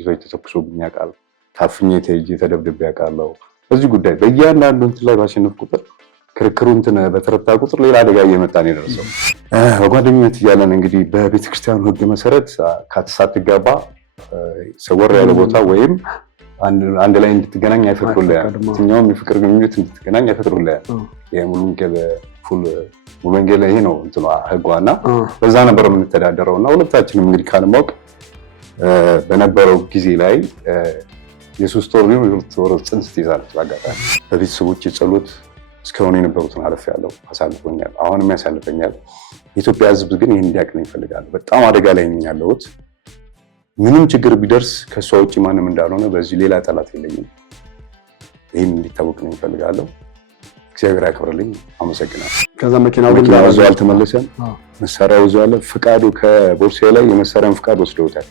ጥይቶች ተተኩሶብኝ ያውቃል። ታፍኜ ተይዤ ተደብድቤ ያውቃለሁ። በዚህ ጉዳይ በእያንዳንዱ እንትን ላይ ባሸነፍ ቁጥር ክርክሩ እንትን በተረታ ቁጥር ሌላ አደጋ እየመጣ ነው የደረሰው። በጓደኝነት እያለን እንግዲህ በቤተክርስቲያኑ ሕግ መሰረት ሳትጋባ ሰወር ያለ ቦታ ወይም አንድ ላይ እንድትገናኝ አይፈቅዱልህም። የትኛውም የፍቅር ግንኙነት እንድትገናኝ አይፈቅዱልህም። ሙሉ ወንጌል ይሄ ነው እንትኗ ሕጓና በዛ ነበር የምንተዳደረው እና ሁለታችንም እንግዲህ ካለማወቅ በነበረው ጊዜ ላይ የ3 ወር ነው የ2 ወር ጽንስ ትይዛለች። አጋጣሚ በቤተሰቦች ጸሎት እስካሁን የነበሩትን አልፌያለሁ፣ አሳልፎኛል፣ አሁንም ያሳልፈኛል። የኢትዮጵያ ሕዝብ ግን ይሄን እንዲያውቅ ይፈልጋል። በጣም አደጋ ላይ ነኝ ያለሁት። ምንም ችግር ቢደርስ ከሷ ውጪ ማንም እንዳልሆነ በዚህ ሌላ ጠላት የለኝም። ይሄን እንዲታወቅ ነው ይፈልጋለሁ። እግዚአብሔር ያክብርልኝ። አመሰግናለሁ። ከዛ መኪናው አልተመለሰም። መሳሪያው እዛው አለ። ፍቃዱ ከቦርሳዬ ላይ የመሳሪያውን ፍቃድ ወስደውታል።